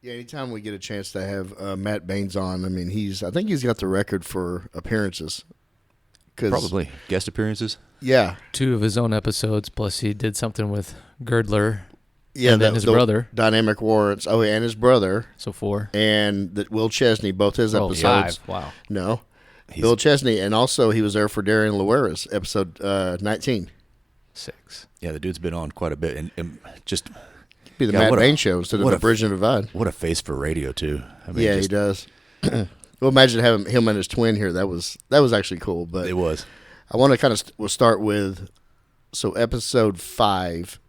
Yeah, anytime we get a chance to have Matt Baines on, I mean, I think he's got the record for appearances. Probably guest appearances. Yeah. 2 of his own episodes, plus he did something with Girdler. Yeah, and then his brother. Dynamic Warrants. Oh, and his brother. So 4. And Will Chesney, both his episodes. 5. Wow. No. Bill Chesney, and also he was there for Darren Loera's episode 19. 6. Yeah, the dude's been on quite a bit, and just be the Matt Baines show instead of the Bridge and Divide. What a face for radio too. I mean, yeah, he does. Well, imagine having him and his twin here. That was actually cool. But it was. I want to kind of we'll start with episode 5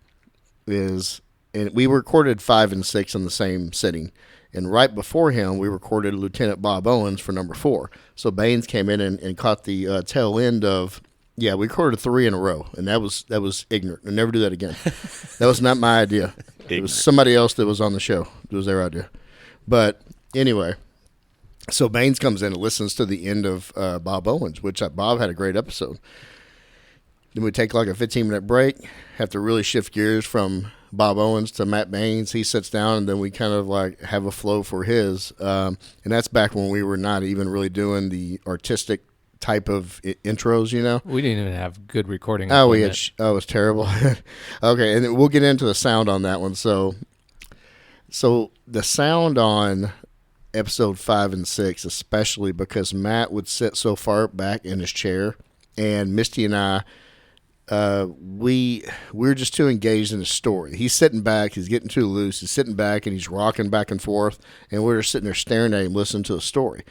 is, and we recorded 5 and 6 in the same sitting. And right before him, we recorded Lieutenant Bob Owens for number 4. So Baines came in and caught the tail end of, we recorded 3 in a row. And that was ignorant. I'll never do that again. That was not my idea. It was somebody else that was on the show. It was their idea. But anyway, so Baines comes in and listens to the end of Bob Owens, which Bob had a great episode. Then we take like a 15-minute break, have to really shift gears from Bob Owens to Matt Baines. He sits down, and then we kind of like have a flow for his. And that's back when we were not even really doing the artistic type of intros, you know? We didn't even have good recording. Oh, it was terrible. Okay, and then we'll get into the sound on that one. So the sound on episode 5 and 6, especially because Matt would sit so far back in his chair, and Misty and I, we're just too engaged in the story. He's sitting back, he's getting too loose, he's sitting back and he's rocking back and forth, and we're just sitting there staring at him, listening to the story.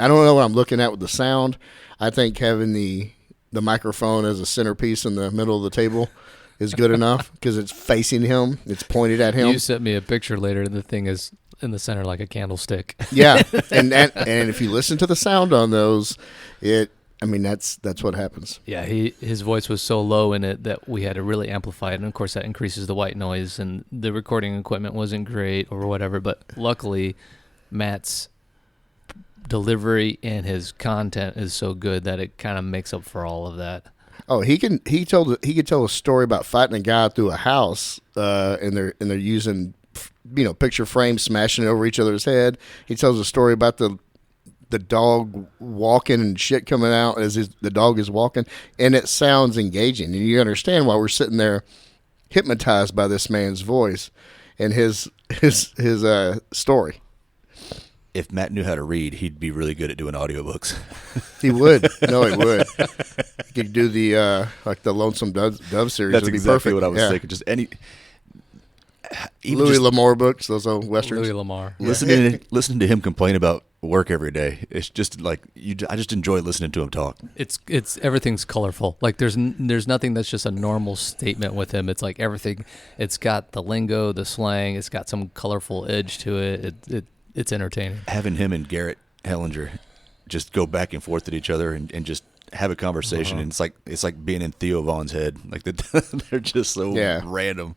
I don't know what I'm looking at with the sound. I think having the microphone as a centerpiece in the middle of the table is good enough because it's facing him, it's pointed at him. You sent me a picture later, and the thing is in the center like a candlestick. Yeah, and if you listen to the sound on those, that's what happens. Yeah, his voice was so low in it that we had to really amplify it, and of course that increases the white noise, and the recording equipment wasn't great or whatever, but luckily Matt's delivery and his content is so good that it kind of makes up for all of that. Oh, he could tell a story about fighting a guy through a house, and they're using, picture frames smashing over each other's head. He tells a story about the dog walking and shit coming out as the dog is walking, and it sounds engaging, and you understand why we're sitting there hypnotized by this man's voice and his story. If Matt knew how to read, he'd be really good at doing audiobooks. He would. No, he would. He could do the the Lonesome Dove series. That's would be exactly perfect. what I was thinking. Just any Louis L'Amour books, those old westerns. Louis L'Amour. Listening to him complain about work every day, it's just like I just enjoy listening to him talk. It's everything's colorful. Like there's nothing that's just a normal statement with him. It's like everything. It's got the lingo, the slang. It's got some colorful edge to it. It's entertaining. Having him and Garrett Hellinger just go back and forth at each other and just have a conversation, and it's like being in Theo Vaughn's head. Like they're just so random.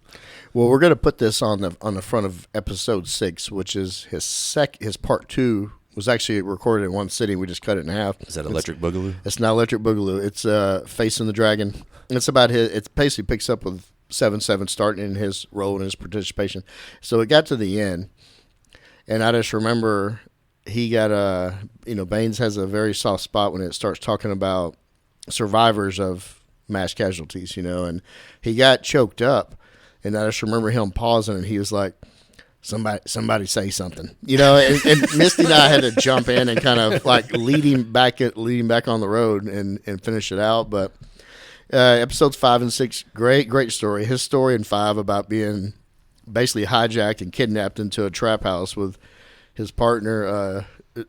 Well, we're going to put this on the front of episode 6, which is his part 2 was actually recorded in one sitting. We just cut it in half. Is that Electric Boogaloo? It's not Electric Boogaloo. It's Facing the Dragon. It's about it basically picks up with 7-7 starting in his role and his participation. So it got to the end. And I just remember he got Baines has a very soft spot when it starts talking about survivors of mass casualties, and he got choked up. And I just remember him pausing, and he was like, somebody say something, and Misty and I had to jump in and kind of like lead him back on the road and finish it out. But episodes 5 and 6, great story. His story in 5 about being basically hijacked and kidnapped into a trap house with his partner,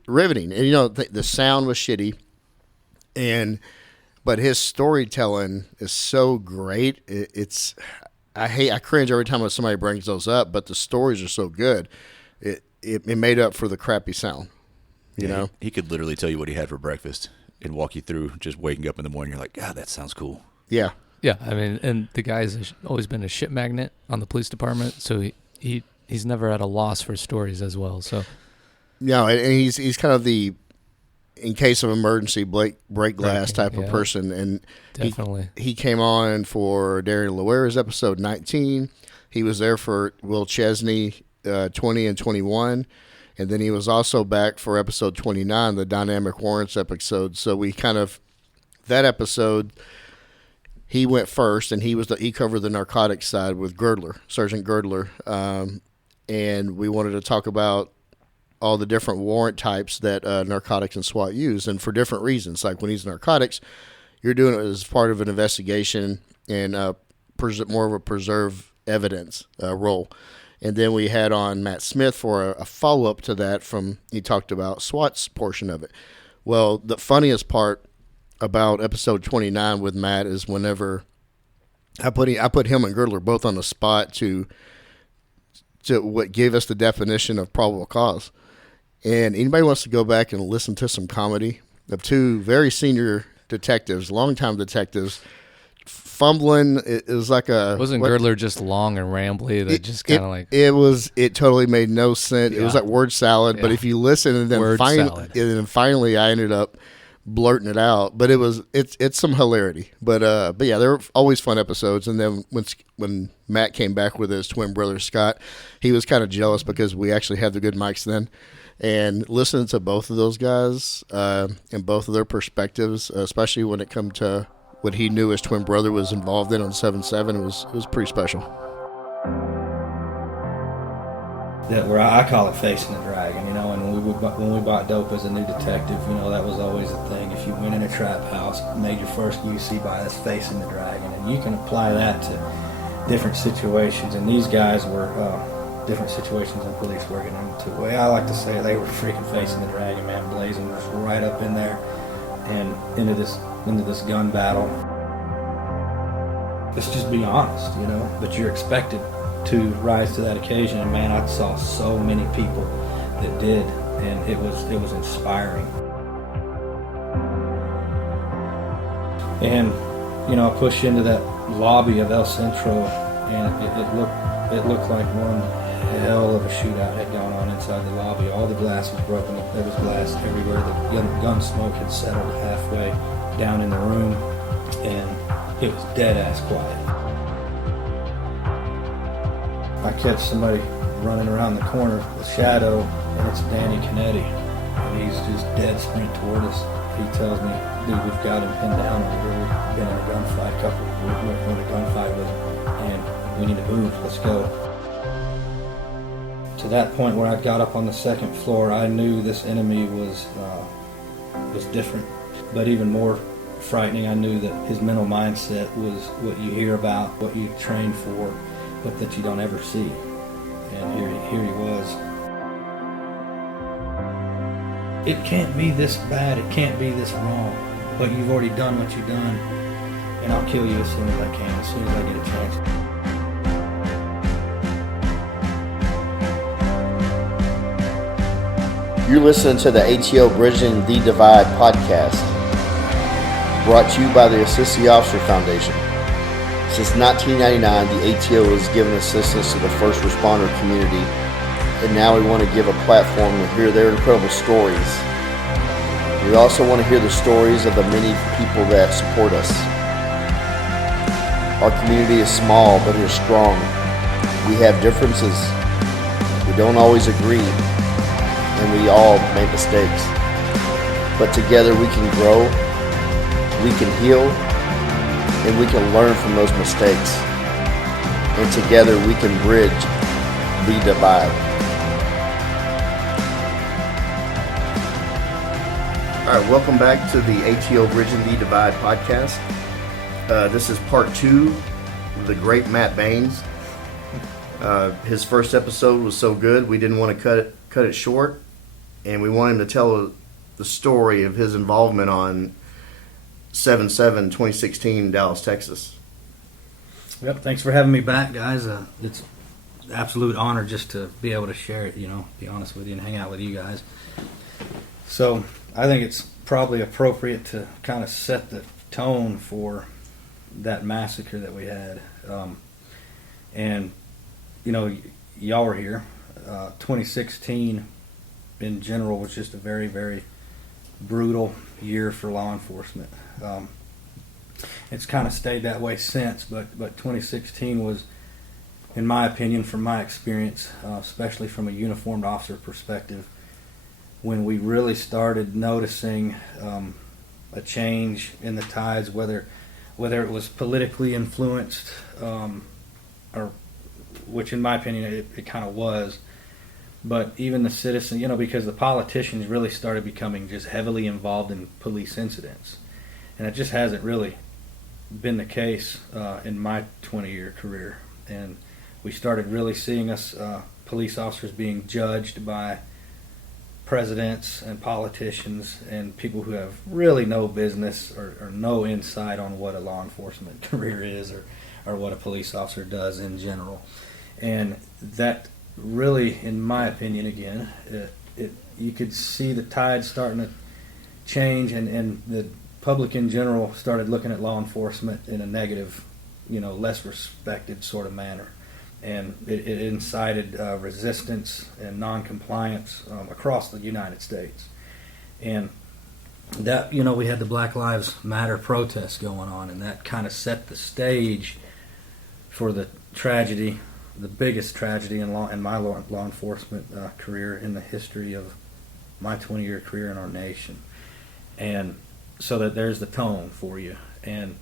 riveting. And the sound was shitty, but his storytelling is so great. I cringe every time somebody brings those up, but the stories are so good. It made up for the crappy sound. You know, he could literally tell you what he had for breakfast and walk you through just waking up in the morning. You're like, God, that sounds cool. Yeah. Yeah, I mean, and the guy's always been a shit magnet on the police department, so he's never at a loss for stories as well. So, no, and he's kind of the in case of emergency break glass type of person, and definitely he came on for Darren Loera's episode 19. He was there for Will Chesney 20 and 21. And then he was also back for episode 29, the Dynamic Warrants episode. So we that episode, he went first, and he covered the narcotics side with Girdler, Sergeant Girdler. And we wanted to talk about all the different warrant types that narcotics and SWAT use, and for different reasons. Like when he's narcotics, you're doing it as part of an investigation and more of a preserve evidence role. And then we had on Matt Smith for a follow-up to that he talked about SWAT's portion of it. Well, the funniest part about episode 29 with Matt is whenever I put him and Girdler both on the spot to what gave us the definition of probable cause. And anybody wants to go back and listen to some comedy of two very senior detectives, longtime detectives, fumbling. It was like wasn't Girdler just long and rambly? That just kind of like it totally made no sense. Yeah. It was like word salad. Yeah. But if you listen, and then finally I ended up blurting it out. But it's some hilarity. But yeah, there were always fun episodes. And then when Matt came back with his twin brother Scott, he was kind of jealous because we actually had the good mics then. And listening to both of those guys and both of their perspectives, especially when it come to what he knew his twin brother was involved in on 7/7, it was pretty special. Where I call it facing the dragon, and when we bought dope as a new detective, that was always the thing. If you went in a trap house, made your first UC buy, that's facing the dragon, and you can apply that to different situations. And these guys were different situations in police working them to. The way I like to say it, they were freaking facing the dragon, man, blazing just right up in there and into this gun battle. Let's just be honest, but you're expected to rise to that occasion, and man, I saw so many people that did, and it was inspiring. And I pushed into that lobby of El Centro, and it looked like one hell of a shootout had gone on inside the lobby. All the glass was broken. There was glass everywhere. The gun smoke had settled halfway down in the room, and it was dead ass quiet. I catch somebody running around the corner with Shadow, and it's Danny Canetti, and he's just dead sprint toward us. He tells me, "Dude, we've got him pinned down over here. We've been in a gunfight, we went in a gunfight with him, and we need to move. Let's go." To that point where I got up on the second floor, I knew this enemy was different, but even more frightening, I knew that his mental mindset was what you hear about, what you train for, but that you don't ever see. And here he was. It can't be this bad, it can't be this wrong, but you've already done what you've done, and I'll kill you as soon as I can, as soon as I get a chance. You're listening to the ATO Bridging the Divide podcast, brought to you by the Assist Officer Foundation. Since 1999, the ATO has given assistance to the first responder community, and now we want to give a platform to hear their incredible stories. We also want to hear the stories of the many people that support us. Our community is small, but we're strong. We have differences. We don't always agree, and we all make mistakes. But together we can grow, we can heal, and we can learn from those mistakes. And together we can bridge the divide. All right, welcome back to the ATO Bridging the Divide podcast. This is part 2 of the great Matt Baines. His first episode was so good, we didn't want to cut it short, and we want him to tell the story of his involvement on 7/7, 2016, Dallas, Texas. Yep, thanks for having me back, guys. It's an absolute honor just to be able to share it, be honest with you, and hang out with you guys. So I think it's probably appropriate to kind of set the tone for that massacre that we had. And, y'all were here. 2016 in general was just a very, very brutal year for law enforcement. It's kind of stayed that way since, but 2016 was in my opinion, from my experience, especially from a uniformed officer perspective, when we really started noticing a change in the tides, whether it was politically influenced, or which in my opinion it kind of was, but even the citizen, because the politicians really started becoming just heavily involved in police incidents, and it just hasn't really been the case in my 20-year career. And we started really seeing us police officers being judged by presidents and politicians and people who have really no business or no insight on what a law enforcement career is, or what a police officer does in general. And that really, in my opinion, again, you could see the tide starting to change, and the public in general started looking at law enforcement in a negative, less respected sort of manner. And it incited resistance and non-compliance across the United States. And that, we had the Black Lives Matter protests going on, and that kind of set the stage for the tragedy, the biggest tragedy in my law enforcement career in the history of my 20-year career in our nation. And so that there's the tone for you. And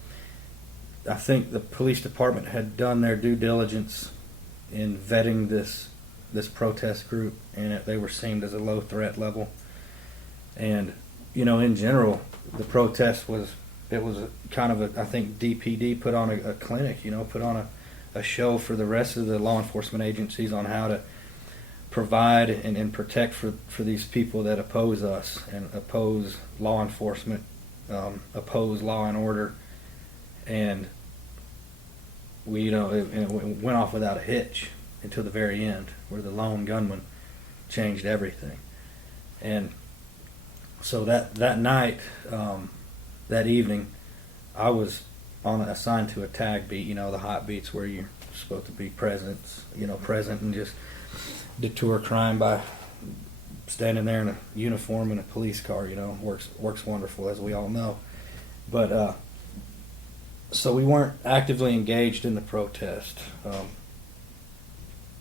I think the police department had done their due diligence in vetting this protest group, and they were seen as a low threat level. And in general, the protest was kind of I think DPD put on a clinic, put on a show for the rest of the law enforcement agencies on how to provide and protect for these people that oppose us and oppose law enforcement, oppose law and order. And we, it went off without a hitch until the very end, where the lone gunman changed everything. And so that night, that evening, I was assigned to a tag beat. The hot beats where you're supposed to be present and just deter crime by standing there in a uniform in a police car. Works wonderful, as we all know. But so we weren't actively engaged in the protest.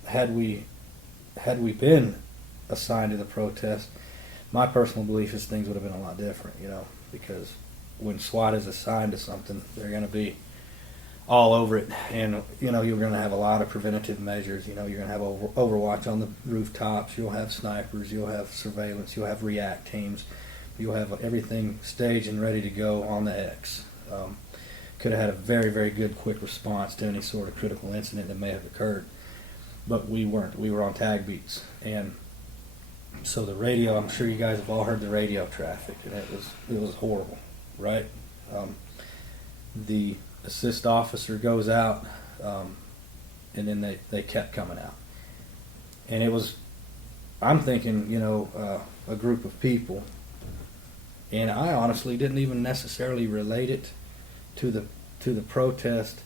Had we been assigned to the protest, my personal belief is things would have been a lot different, because when SWAT is assigned to something, they're going to be all over it, and you're going to have a lot of preventative measures. You're going to have overwatch on the rooftops, you'll have snipers, you'll have surveillance, you'll have react teams, you'll have everything staged and ready to go on the X. Could have had a very, very good quick response to any sort of critical incident that may have occurred, but we weren't. We were on tag beats. And so the radio, I'm sure you guys have all heard the radio traffic, and it was horrible, right? The assist officer goes out, and then they kept coming out, and I'm thinking, a group of people, and I honestly didn't even necessarily relate it to the protest.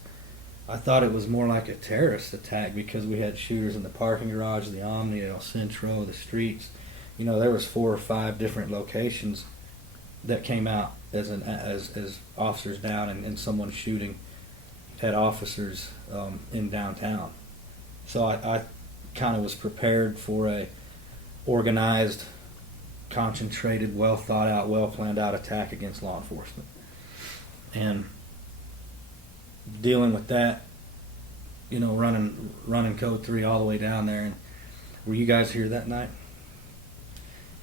I thought it was more like a terrorist attack, because we had shooters in the parking garage, the Omni, El Centro, the streets. There was 4 or 5 different locations that came out as officers down, and someone shooting had officers in downtown. So I kind of was prepared for a organized, concentrated, well thought out, well planned out attack against law enforcement. And dealing with that, running code 3 all the way down there. And were you guys here that night?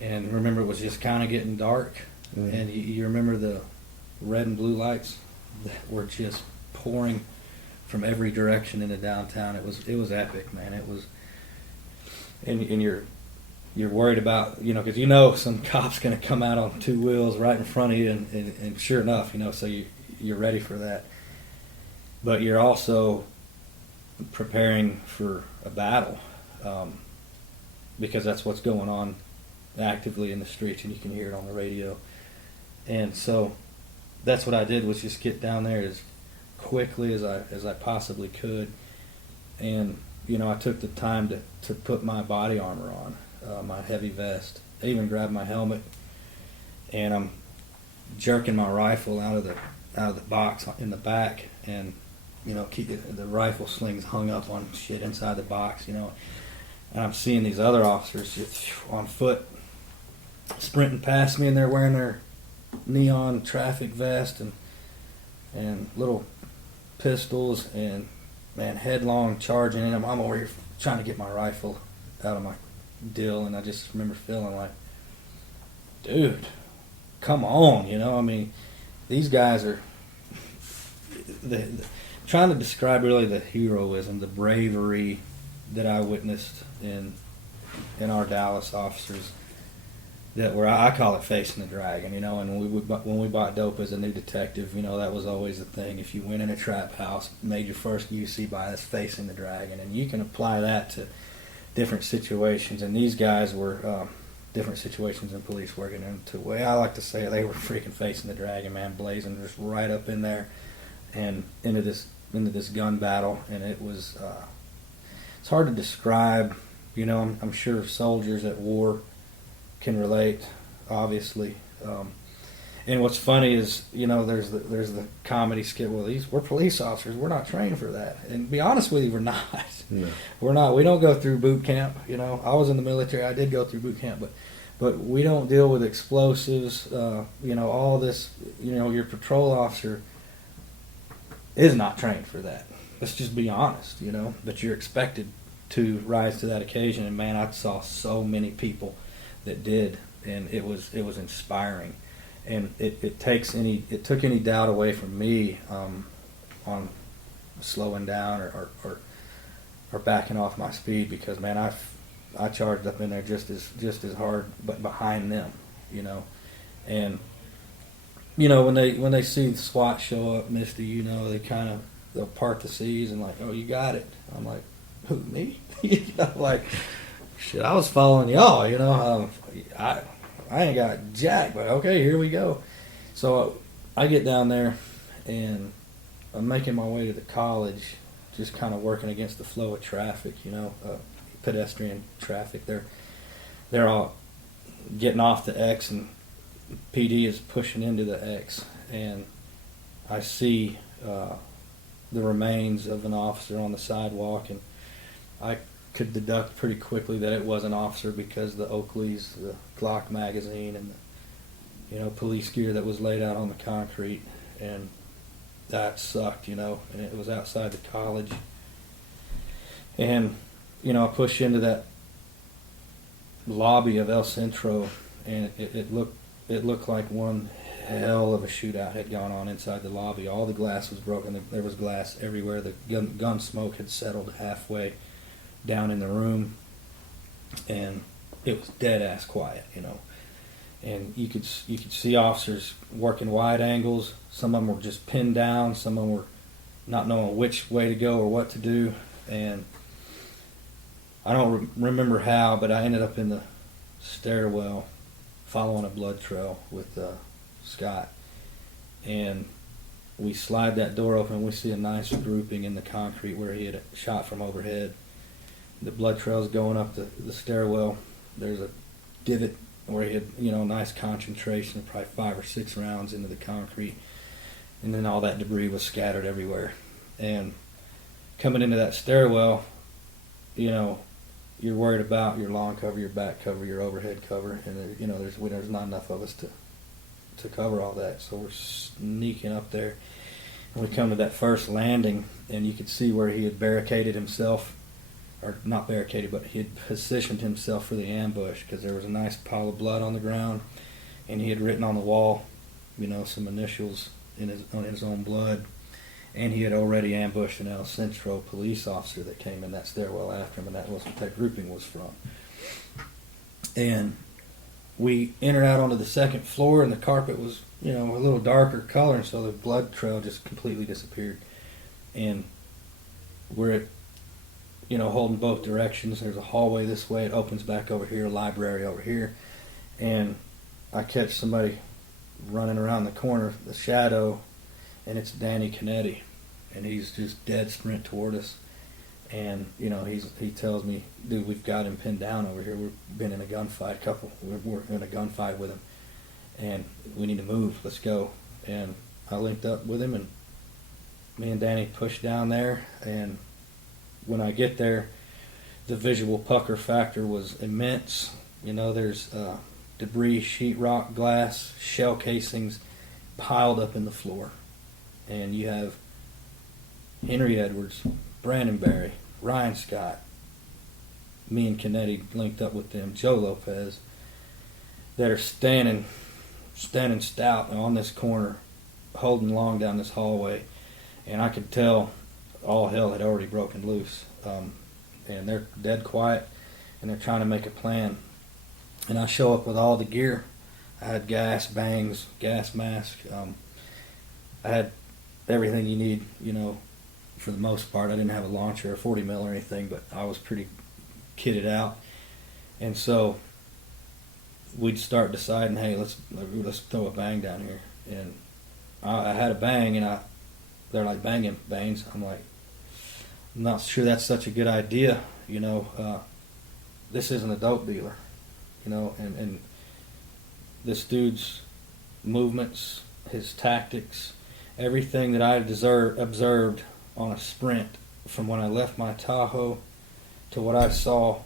And remember, it was just kind of getting dark, and you remember the red and blue lights that were just pouring from every direction into downtown. It was epic, man. It was, and you're worried about, because some cop's going to come out on 2 wheels right in front of you, and sure enough, so you're ready for that. But you're also preparing for a battle, because that's what's going on actively in the streets, and you can hear it on the radio. And so that's what I did, was just get down there as quickly as I possibly could. And I took the time to put my body armor on, my heavy vest. I even grabbed my helmet, and I'm jerking my rifle out of the box in the back, and keep the rifle slings hung up on shit inside the box, and I'm seeing these other officers just on foot sprinting past me, and they're wearing their neon traffic vest and little pistols, and man, headlong charging in them. I'm over here trying to get my rifle out of my deal, and I just remember feeling like, dude, come on, I mean, these guys are trying to describe really the heroism, the bravery that I witnessed in our Dallas officers. That where I call it facing the dragon, and when we bought dope as a new detective, that was always the thing. If you went in a trap house, made your first UC buy, that's facing the dragon, and you can apply that to different situations. And these guys were different situations in police working into. The way I like to say it, they were freaking facing the dragon, man, blazing just right up in there and into this gun battle, and it was it's hard to describe. I'm sure soldiers at war can relate, obviously. And what's funny is, there's the comedy skit. Well, we're police officers. We're not trained for that. And to be honest with you, we're not. No. We're not. We don't go through boot camp. I was in the military. I did go through boot camp, but we don't deal with explosives. All this. Your patrol officer is not trained for that. Let's just be honest. But you're expected to rise to that occasion. And man, I saw so many people that did, and it was inspiring, and it took any doubt away from me on slowing down or backing off my speed, because man, I charged up in there just as hard, but behind them, and when they see the SWAT show up, Misty, they'll part the seas and like, oh, you got it. I'm like, who, me? Like, shit, I was following y'all, I ain't got jack, but okay, here we go. So I get down there, and I'm making my way to the college, just kind of working against the flow of traffic, pedestrian traffic. They're all getting off the X, and PD is pushing into the X, and I see the remains of an officer on the sidewalk, and I could deduct pretty quickly that it was an officer because the Oakleys, the Glock magazine, and the police gear that was laid out on the concrete, and that sucked, and it was outside the college, and I pushed into that lobby of El Centro, and it looked like one hell of a shootout had gone on inside the lobby. All the glass was broken. There was glass everywhere. The gun smoke had settled halfway down in the room, and it was dead ass quiet, and you could see officers working wide angles. Some of them were just pinned down, some of them were not knowing which way to go or what to do, and I don't remember how, but I ended up in the stairwell following a blood trail with Scott, and we slide that door open, and we see a nice grouping in the concrete where he had shot from overhead. The blood trail's going up the stairwell. There's a divot where he had, a nice concentration of probably 5 or 6 rounds into the concrete. And then all that debris was scattered everywhere. And coming into that stairwell, you're worried about your lawn cover, your back cover, your overhead cover. And, there's not enough of us to cover all that. So we're sneaking up there. And we come to that first landing, and you could see where he had barricaded himself. Or not barricaded, but he had positioned himself for the ambush, because there was a nice pile of blood on the ground, and he had written on the wall, some initials in his own blood, and he had already ambushed an El Centro police officer that came in that stairwell after him, and that was what that grouping was from. And we entered out onto the second floor, and the carpet was, a little darker color, and so the blood trail just completely disappeared. And we're at holding both directions. There's a hallway this way. It opens back over here, a library over here. And I catch somebody running around the corner, the shadow, and it's Danny Canetti. And he's just dead sprint toward us. And, he tells me, dude, we've got him pinned down over here. We've been in a gunfight, we're in a gunfight with him. And we need to move. Let's go. And I linked up with him, and me and Danny push down there, and when I get there, the visual pucker factor was immense. There's debris, sheetrock, glass, shell casings piled up in the floor. And you have Henry Edwards, Brandon Barry, Ryan Scott, me and Kennedy linked up with them, Joe Lopez, that are standing stout on this corner, holding long down this hallway. And I could tell all hell had already broken loose. And they're dead quiet, and they're trying to make a plan. And I show up with all the gear. I had gas, bangs, gas mask. I had everything you need, for the most part. I didn't have a launcher or 40 mil or anything, but I was pretty kitted out. And so we'd start deciding, hey, let's throw a bang down here. And I had a bang, and they're like, banging bangs. I'm like, I'm not sure that's such a good idea. This isn't a dope dealer, and this dude's movements, his tactics, everything that I observed on a sprint from when I left my Tahoe to what I saw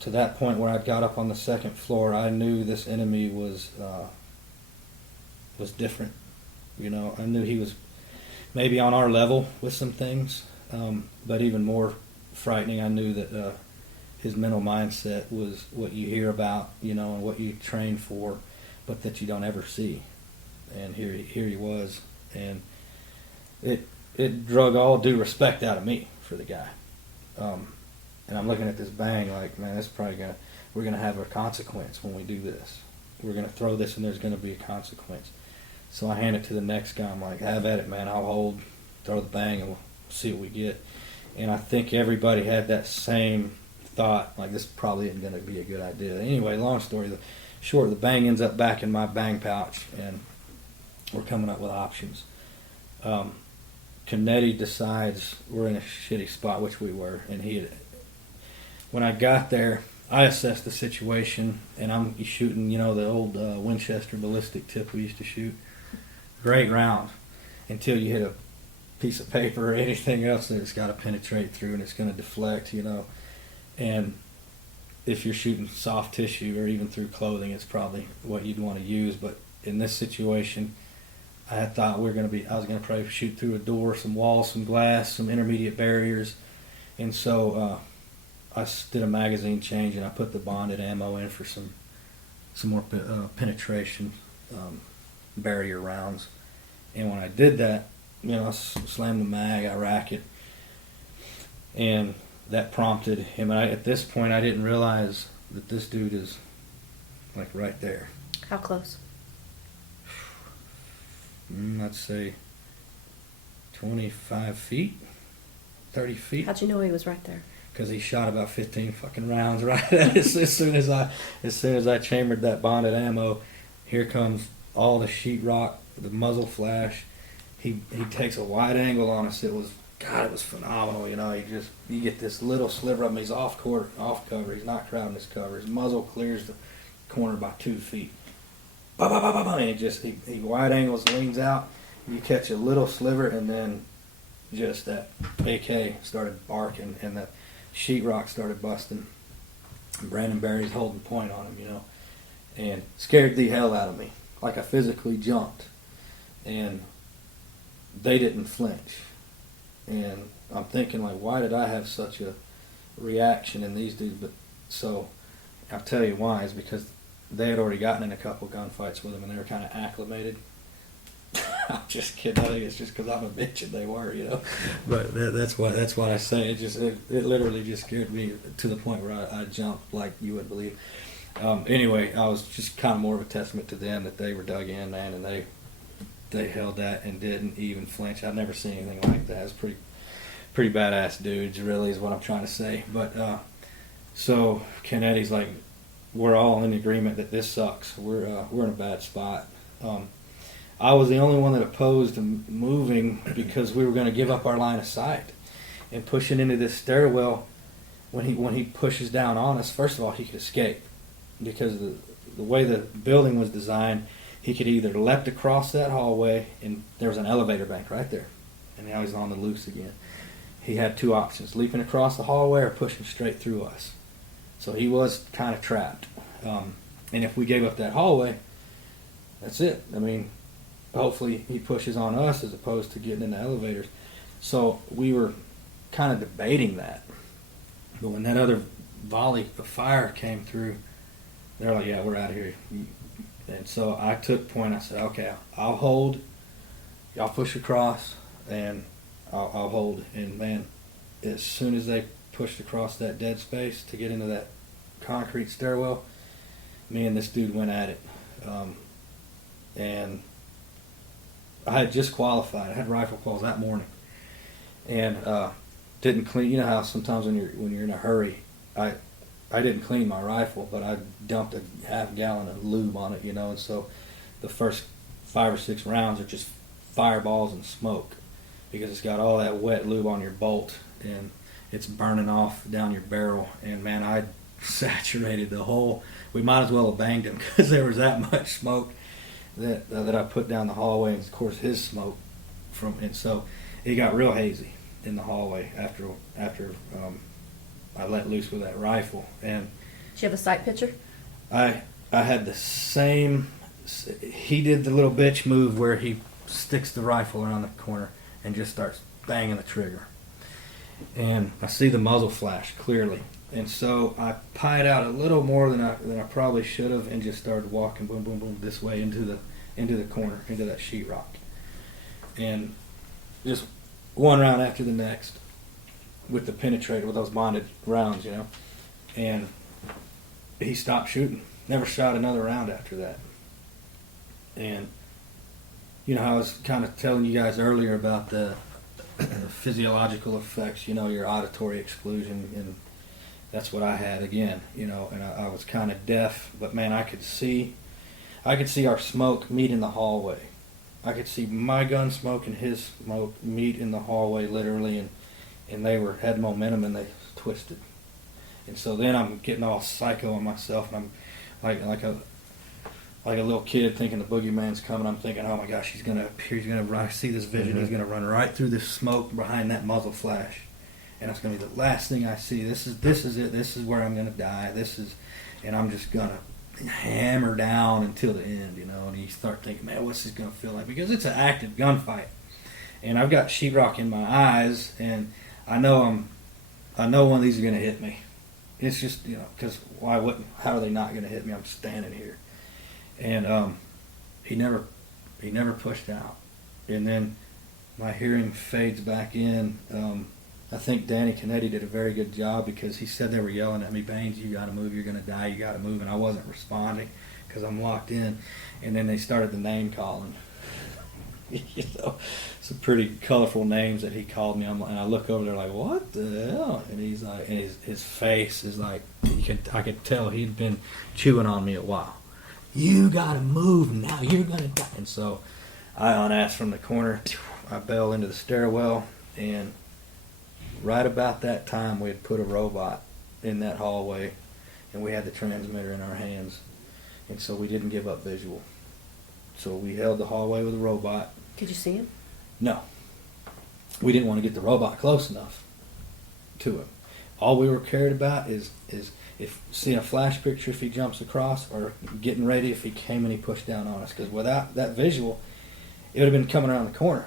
to that point where I got up on the second floor, I knew this enemy was different. I knew he was maybe on our level with some things, but even more frightening, I knew that his mental mindset was what you hear about, and what you train for, but that you don't ever see. And here he was, and it drug all due respect out of me for the guy. And I'm looking at this bang like, man, that's probably we're gonna have a consequence when we do this. We're gonna throw this, and there's gonna be a consequence. So I hand it to the next guy. I'm like, have at it, man. I'll hold, throw the bang, and we'll see what we get. And I think everybody had that same thought, like, this probably isn't going to be a good idea. Anyway, long story short, the bang ends up back in my bang pouch, and we're coming up with options. Kennedy decides we're in a shitty spot, which we were, and when I got there, I assessed the situation, and I'm shooting, the old Winchester ballistic tip we used to shoot. Great round until you hit a piece of paper or anything else that it's got to penetrate through, and it's going to deflect, And if you're shooting soft tissue or even through clothing, it's probably what you'd want to use. But in this situation, I had thought I was going to probably shoot through a door, some walls, some glass, some intermediate barriers. And so I did a magazine change, and I put the bonded ammo in for some more penetration barrier rounds. And when I did that, I slammed the mag, I rack it, and that prompted him. And at this point, I didn't realize that this dude is like right there. How close? Let's say 25 feet, 30 feet. How'd you know he was right there? Because he shot about 15 fucking rounds right at us. As soon as I chambered that bonded ammo, here comes all the sheetrock, the muzzle flash. He takes a wide angle on us. It was phenomenal. You get this little sliver of him. He's off cover. He's not crowding his cover. His muzzle clears the corner by 2 feet. Bah, bah, bah, bah, bah. And he wide angles, leans out. You catch a little sliver, and then just that AK started barking, and that sheetrock started busting. And Brandon Barry's holding point on him, and scared the hell out of me. Like I physically jumped, and they didn't flinch. And I'm thinking, like, why did I have such a reaction in these dudes? But so I'll tell you why. Is because they had already gotten in a couple gunfights with them, and they were kind of acclimated. I'm just kidding. I think it's just because I'm a bitch, and they were, But that's what I say. It literally just scared me to the point where I jumped like you wouldn't believe. Anyway, I was just kind of more of a testament to them that they were dug in, man, and they held that and didn't even flinch. I've never seen anything like that. It's pretty badass dudes, really, is what I'm trying to say. But so Kennedy's like, we're all in agreement that this sucks. We're in a bad spot. I was the only one that opposed moving because we were going to give up our line of sight and pushing into this stairwell. When he pushes down on us, first of all, he could escape because the way the building was designed, he could either leapt across that hallway, and there was an elevator bank right there, and now he's on the loose again. He had two options: leaping across the hallway or pushing straight through us. So he was kind of trapped. And if we gave up that hallway, that's it. I mean, hopefully he pushes on us as opposed to getting in the elevators. So we were kind of debating that. But when that other volley of fire came through, they're like, yeah, we're out of here. And so I took point. I said, okay, I'll hold. Y'all push across, and I'll hold. And man, as soon as they pushed across that dead space to get into that concrete stairwell, me and this dude went at it. And I had just qualified. I had rifle calls that morning, and didn't clean. You know how sometimes when you're in a hurry, I didn't clean my rifle, but I dumped a half gallon of lube on it, you know, and so the first 5 or 6 rounds are just fireballs and smoke because it's got all that wet lube on your bolt and it's burning off down your barrel. And man, I saturated the whole. We might as well have banged him because there was that much smoke that I put down the hallway, and of course his smoke and so it got real hazy in the hallway after I let loose with that rifle. And Did you have a sight picture? I had the same. He did the little bitch move where he sticks the rifle around the corner and just starts banging the trigger. And I see the muzzle flash clearly. And so I pied out a little more than I probably should have, and just started walking, boom, boom, boom, this way into the corner, into that sheetrock. And just one round after the next with the penetrator, with those bonded rounds, you know. And he stopped shooting. Never shot another round after that. And, you know, I was kind of telling you guys earlier about the physiological effects, you know, your auditory exclusion, and that's what I had again, you know, and I was kind of deaf, but man, I could see our smoke meet in the hallway. I could see my gun smoke and his smoke meet in the hallway literally, and they had momentum and they twisted. And so then I'm getting all psycho on myself, and I'm like a little kid thinking the boogeyman's coming. I'm thinking, oh my gosh, he's gonna appear, I see this vision, Mm-hmm. he's gonna run right through this smoke behind that muzzle flash. And it's going to be the last thing I see. This is it. This is where I'm going to die. And I'm just going to hammer down until the end, you know. And you start thinking, man, what's this going to feel like? Because it's an active gunfight. And I've got sheetrock in my eyes, and I know one of these is going to hit me. It's just, you know, because why wouldn't? How are they not going to hit me? I'm standing here. And he never pushed out. And then my hearing fades back in. I think Danny Canetti did a very good job because he said they were yelling at me, Baines, you got to move, you're going to die, you got to move. And I wasn't responding because I'm locked in. And then they started the name calling. You know, some pretty colorful names that he called me. And I look over there like, what the hell? And he's like, and his face is like, I could tell he'd been chewing on me a while. You got to move now, you're going to die. And so I unassed from the corner. I bailed into the stairwell, and right about that time, we had put a robot in that hallway, and we had the transmitter in our hands, and so we didn't give up visual. So we held the hallway with a robot. Could you see him? No. We didn't want to get the robot close enough to him. All we were cared about is if seeing a flash picture if he jumps across, or getting ready if he came and he pushed down on us. Because without that visual, it would have been coming around the corner.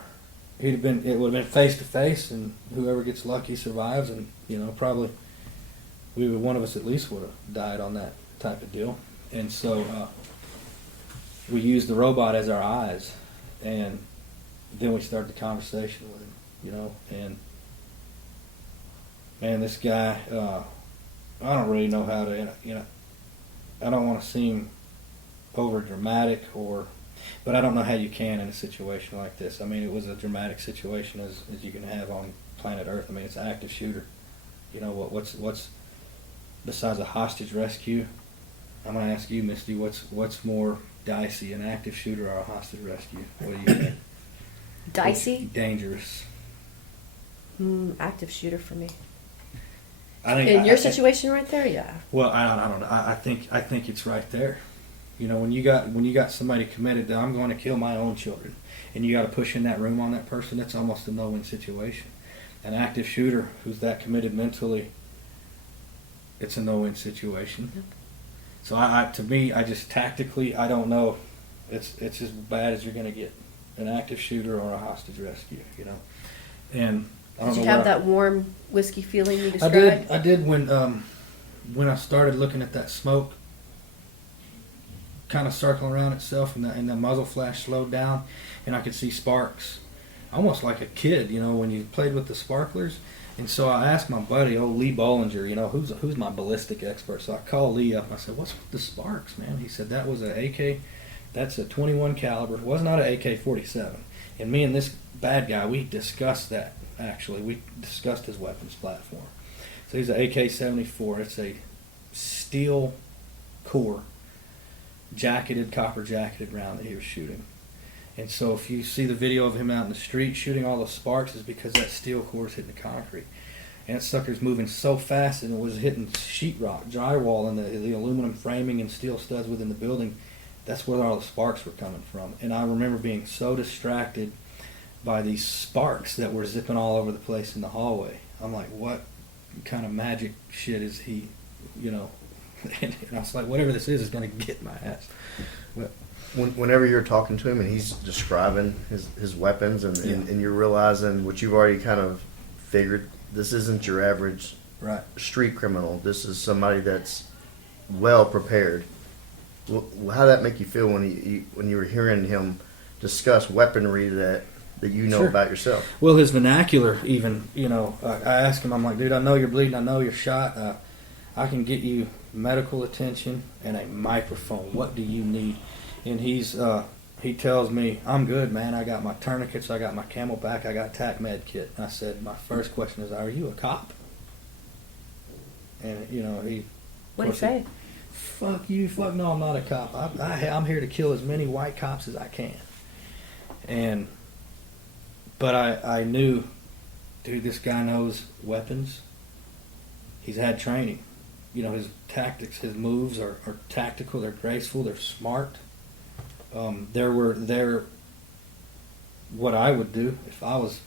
It would have been face to face, and whoever gets lucky survives. And you know, probably one of us at least would have died on that type of deal. And so we used the robot as our eyes, and then we started the conversation with him. You know, and man, this guy, I don't really know how to, you know, I don't want to seem over dramatic but I don't know how you can in a situation like this. I mean, it was a dramatic situation as you can have on planet Earth. I mean, it's an active shooter. You know, what's besides a hostage rescue? I'm going to ask you, Misty, what's more dicey, an active shooter or a hostage rescue? What do you think? Dicey? What's dangerous. Active shooter for me. I think In your situation right there, yeah. Well, I don't know. I think it's right there. You know, when you got somebody committed that I'm going to kill my own children, and you got to push in that room on that person, that's almost a no-win situation. An active shooter who's that committed mentally, it's a no-win situation. Yep. So to me, I just tactically, I don't know. It's as bad as you're going to get. An active shooter or a hostage rescue, you know. And I don't Did you know have where that warm whiskey feeling you I described? did when I started looking at that smoke kind of circling around itself, and the muzzle flash slowed down, and I could see sparks, almost like a kid, you know, when you played with the sparklers. And so I asked my buddy, Lee Bollinger, you know, who's my ballistic expert. So I called Lee up. And I said, "What's with the sparks, man?" He said, "That was an AK. That's a 21 caliber. It was not an AK-47." And me and this bad guy, we discussed that. Actually, we discussed his weapons platform. So he's an AK-74. It's a steel core, copper jacketed round that he was shooting. And so if you see the video of him out in the street shooting all those sparks, is because that steel core is hitting the concrete. And that sucker's moving so fast, and it was hitting sheetrock, drywall, and the aluminum framing and steel studs within the building. That's where all the sparks were coming from. And I remember being so distracted by these sparks that were zipping all over the place in the hallway. I'm like, what kind of magic shit is he, you know? And I was like, whatever this is going to get my ass. But Whenever you're talking to him and he's describing his weapons and you're realizing what you've already kind of figured, this isn't your average right. street criminal. This is somebody that's well prepared. How did that make you feel when you were hearing him discuss weaponry that you know Sure. about yourself? Well, his vernacular, even, you know, I asked him, I'm like, dude, I know you're bleeding, I know you're shot. I can get you medical attention and a microphone. What do you need? And he tells me, I'm good, man. I got my tourniquets, I got my Camelback, I got TAC med kit. And I said, my first question is, are you a cop? And, you know, What did he say? fuck you, fuck no, I'm not a cop. I'm here to kill as many white cops as I can. But I knew, dude, this guy knows weapons. He's had training. You know, his tactics, his moves are tactical, they're graceful, they're smart. They're what I would do if I was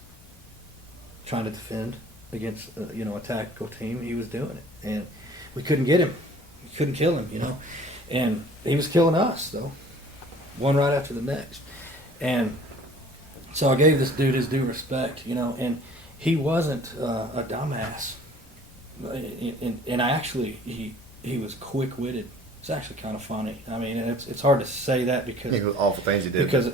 trying to defend against, a tactical team. He was doing it. And we couldn't get him. We couldn't kill him, you know. And he was killing us, though. One right after the next. And so I gave this dude his due respect, you know, and he wasn't a dumbass. And I actually, he was quick-witted. It's actually kind of funny. I mean, it's hard to say that because Awful things he did. because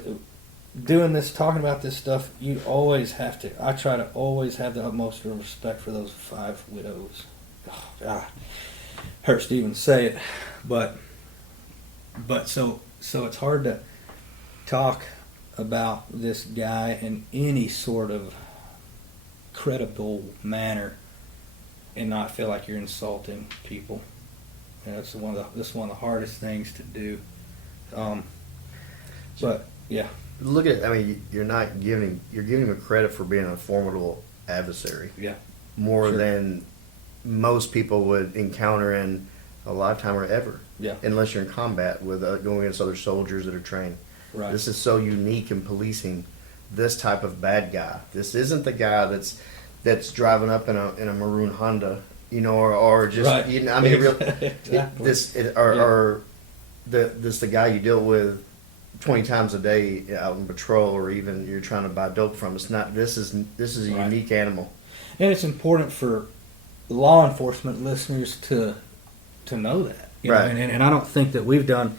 doing this, talking about this stuff, you always have to. I try to always have the utmost respect for those 5 widows. Oh, God, hurts to even say it, but so it's hard to talk about this guy in any sort of credible manner and not feel like you're insulting people. And that's one of the hardest things to do. But yeah, Look at, I mean, you're giving him credit for being a formidable adversary. yeah, More Sure. than most people would encounter in a lifetime or ever. yeah, Unless you're in combat with going against other soldiers that are trained. right. This is so unique in policing this type of bad guy. This isn't the guy that's driving up in a maroon Honda, you know, or just Right. you know, I mean, Exactly. this the guy you deal with 20 times a day out on patrol, or even you're trying to buy dope from. It's not. This is a Right. unique animal. And it's important for law enforcement listeners to know that. You know, Right. and I don't think that we've done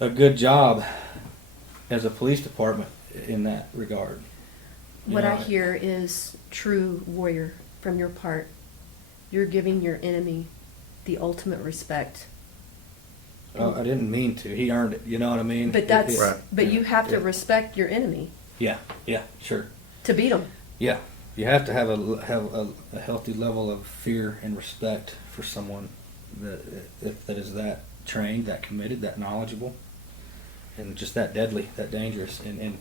a good job as a police department in that regard. You What know, I hear is true warrior from your part. You're giving your enemy the ultimate respect. I didn't mean to. He earned it. You know what I mean? But that's Right. but you have to Yeah. respect your enemy Yeah, sure. to beat him. Yeah, you have to have a healthy level of fear and respect for someone that is that trained, that committed, that knowledgeable, and just that deadly, that dangerous. And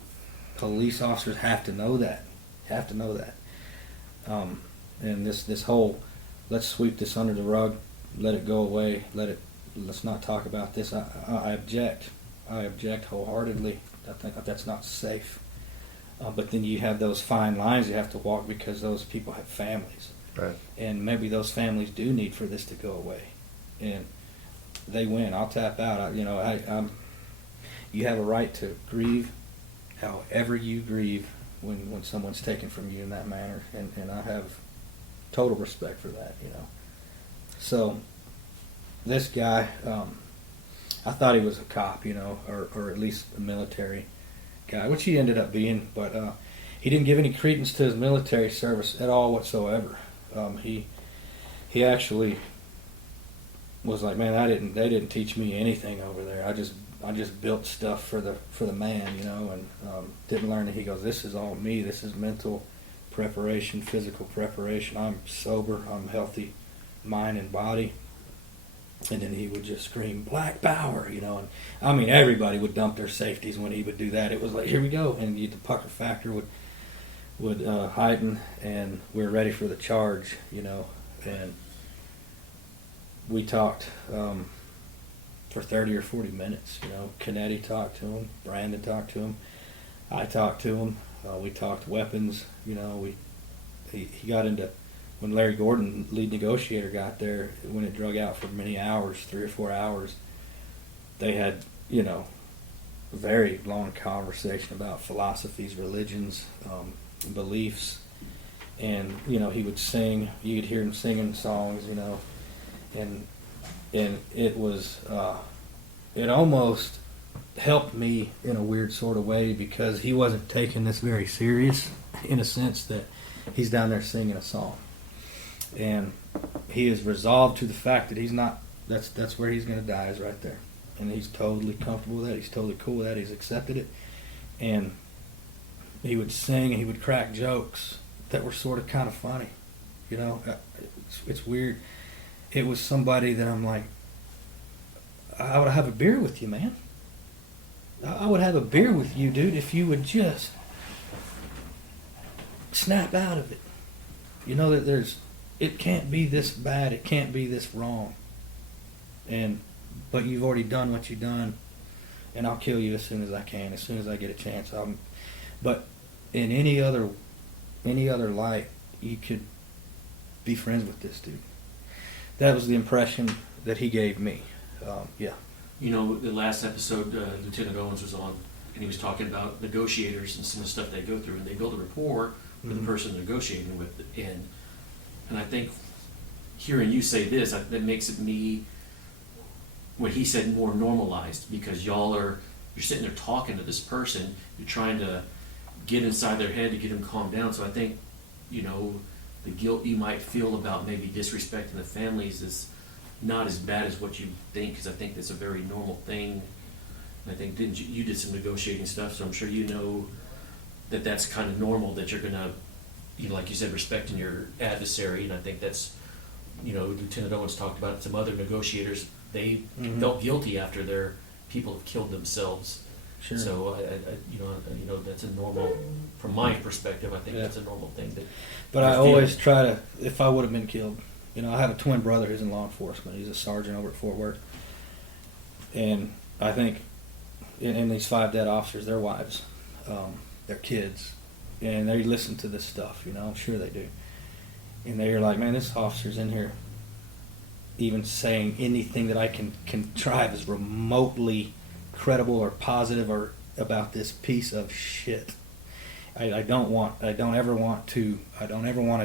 police officers have to know that. Have to know that. And this whole, let's sweep this under the rug, let it go away, let it, let's not talk about this. I object. I object wholeheartedly. I think that's not safe. But then you have those fine lines you have to walk because those people have families. Right. And maybe those families do need for this to go away. And they win. I'll tap out. You have a right to grieve however you grieve when someone's taken from you in that manner. And I have total respect for that, So this guy, I thought he was a cop, or at least a military guy, which he ended up being, but he didn't give any credence to his military service at all whatsoever. He actually was like, man, they didn't teach me anything over there. I just built stuff for the man, and didn't learn that. He goes, this is all me. This is mental preparation, physical preparation. I'm sober. I'm healthy, mind and body. And then he would just scream, Black Power, and I mean, everybody would dump their safeties when he would do that. It was like, here we go. And the pucker factor would heighten, and we're ready for the charge, and we talked for 30 or 40 minutes, Canetti talked to him, Brandon talked to him, I talked to him, we talked weapons, he got into, when Larry Gordon, lead negotiator, got there, when it drug out for many hours, 3 or 4 hours, they had, a very long conversation about philosophies, religions, beliefs, and, he would sing, you could hear him singing songs, and it was, it almost helped me in a weird sort of way because he wasn't taking this very serious in a sense that he's down there singing a song. And he is resolved to the fact that he's not, that's where he's going to die, is right there. And he's totally comfortable with that. He's totally cool with that. He's accepted it. And he would sing and he would crack jokes that were sort of kind of funny. It's weird. It was somebody that I'm like, I would have a beer with you, man. I would have a beer with you, dude, if you would just snap out of it. That it can't be this bad, it can't be this wrong. But you've already done what you've done, and I'll kill you as soon as I can, as soon as I get a chance. But in any other light, you could be friends with this dude. That was the impression that he gave me. Yeah. The last episode, Lieutenant Owens was on, and he was talking about negotiators and some of the stuff they go through, and they build a rapport with the person they're negotiating with. And I think hearing you say this, that makes it me, what he said, more normalized, because you're sitting there talking to this person, you're trying to get inside their head to get them calmed down. So I think, the guilt you might feel about maybe disrespecting the families is not as bad as what you think, because I think that's a very normal thing. And I think you did some negotiating stuff, so I'm sure that that's kind of normal, that you're gonna, like you said, respecting your adversary. And I think that's, Lieutenant Owens talked about some other negotiators. They felt guilty after their people have killed themselves. Sure. So that's a normal, from my perspective, I think that's a normal thing. But I always try to, if I would have been killed, I have a twin brother who's in law enforcement. He's a sergeant over at Fort Worth. And I think in these 5 dead officers, their wives, their kids, and they listen to this stuff, I'm sure they do. And they're like, man, this officer's in here even saying anything that I can contrive is remotely credible or positive or about this piece of shit. I don't ever want to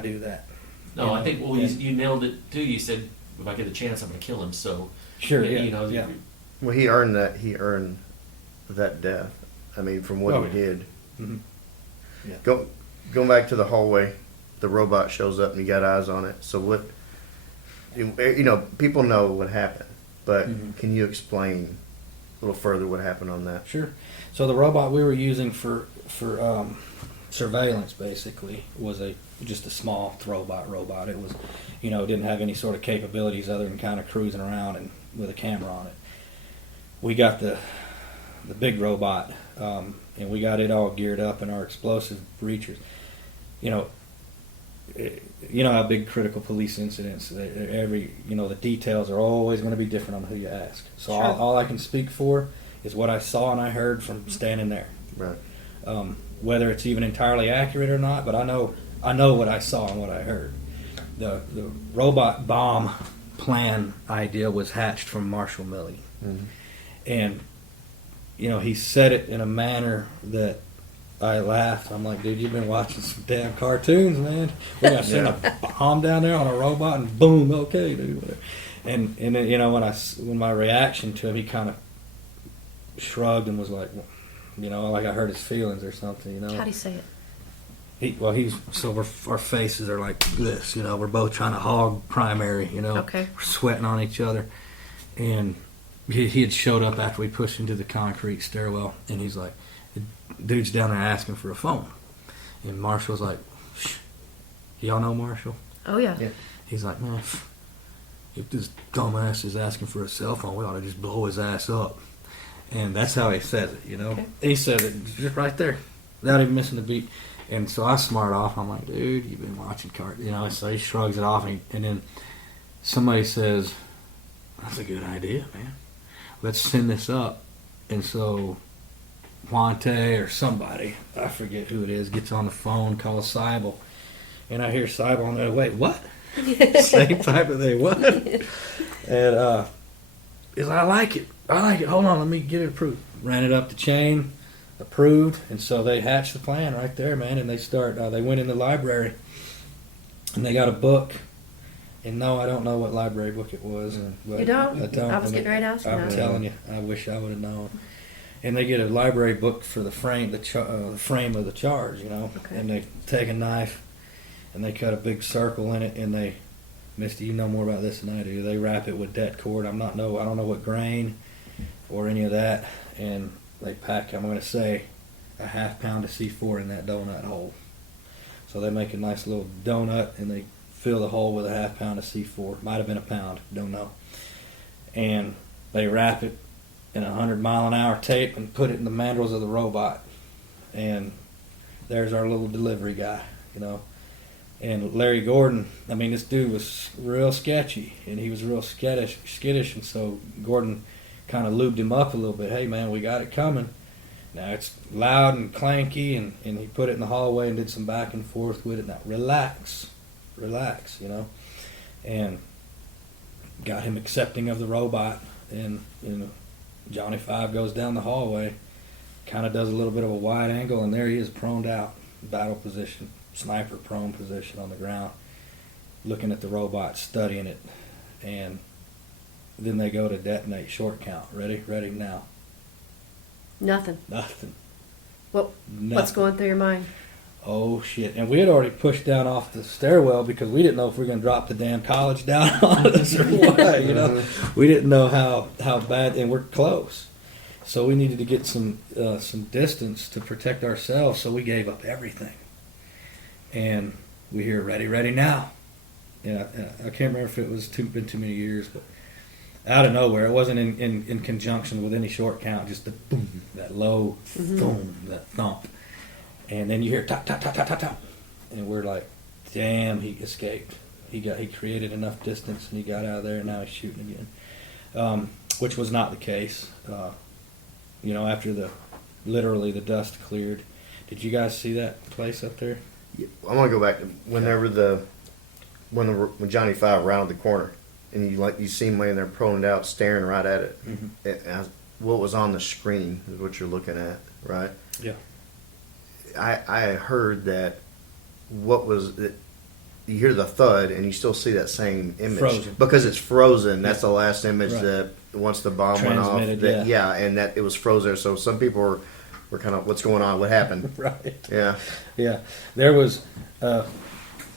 do that. No, I think, you nailed it too. You said, if I get a chance, I'm going to kill him. So sure, yeah. Well, he earned that. He earned that death. I mean, from what he did. Mm-hmm. Yeah. Going back to the hallway, the robot shows up and you got eyes on it. So what? People know what happened, but can you explain a little further what happened on that? Sure. So the robot we were using for surveillance basically was just a small throwbot robot. It was, it didn't have any sort of capabilities other than kind of cruising around and with a camera on it. We got the big robot, and we got it all geared up in our explosive breachers. you know how big critical police incidents, the details are always going to be different on who you ask. So Sure. all I can speak for is what I saw and I heard from standing there. Right. Whether it's even entirely accurate or not, but I know what I saw and what I heard. The robot bomb plan idea was hatched from Marshall Milley, and he said it in a manner that I laughed. I'm like, dude, you've been watching some damn cartoons, man. We got to send a bomb down there on a robot, and boom, okay, dude. Whatever. And then, when my reaction to him, he kind of shrugged and was like, like I hurt his feelings or something. How do you say it? Our faces are like this. We're both trying to hog primary. Okay. We're sweating on each other, and he had showed up after we pushed into the concrete stairwell, and he's like, the dude's down there asking for a phone, and Marshall's like, shh. Y'all know Marshall? Oh, yeah. He's like, man, if this dumbass is asking for a cell phone, we ought to just blow his ass up. And that's how he says it, Okay. He said it just right there, without even missing a beat. And so I smart off. I'm like, dude, you've been watching cartoons. So he shrugs it off, and then somebody says, that's a good idea, man. Let's send this up. And so Juante or somebody, I forget who it is, gets on the phone, calls Seibel. And I hear Seibel on there, wait, what? Same type of thing, what? And he's like, I like it. Hold on, let me get it approved. Ran it up the chain, approved, and so they hatched the plan right there, man. And they went in the library, and they got a book. And no, I don't know what library book it was. But You don't? I don't. I was getting right to ask you I'm that. telling you, I wish I would have known. And they get a library book for the frame, the frame of the charge, Okay. And they take a knife, and they cut a big circle in it, and they, Misty, you know more about this than I do. They wrap it with det cord. I don't know what grain or any of that, and they pack, I'm going to say, a half pound of C4 in that donut hole. So they make a nice little donut, and they fill the hole with a half pound of C4. Might have been a pound, don't know. And they wrap it in 100-mile-an-hour tape and put it in the mandrels of the robot. And there's our little delivery guy, And Larry Gordon, this dude was real sketchy, and he was real skittish, and so Gordon kind of lubed him up a little bit. Hey, man, we got it coming. Now, it's loud and clanky, and he put it in the hallway and did some back and forth with it. Now, relax, and got him accepting of the robot. And, Johnny Five goes down the hallway, kind of does a little bit of a wide angle, and there he is, proned out, battle position, sniper prone position on the ground, looking at the robot, studying it. And then they go to detonate, short count. Ready, now. Nothing. Nothing. What's Nothing. going through your mind? Oh, shit. And we had already pushed down off the stairwell because we didn't know if we were going to drop the damn college down on us or what, We didn't know how bad, and we're close. So we needed to get some distance to protect ourselves, so we gave up everything. And we hear, ready now. And I can't remember if it was been too many years, but out of nowhere, it wasn't in conjunction with any short count, just the boom, that low boom, that thump. And then you hear tap, tap, tap, tap, tap, tap. And we're like, damn, he escaped. He created enough distance, and he got out of there, and now he's shooting again. Which was not the case. After literally the dust cleared. Did you guys see that place up there? Yeah, I want to go back to when Johnny Five rounded the corner, and you see him laying there prone out, staring right at it. Mm-hmm. What was on the screen is what you're looking at, right? Yeah. I heard that you hear the thud and you still see that same image Frozen. because it's frozen. That's Yeah. the last image Right. that once the bomb went off. Transmitted, yeah. And that it was frozen. So some people were kind of, what's going on? What happened? Right. Yeah. Yeah. There was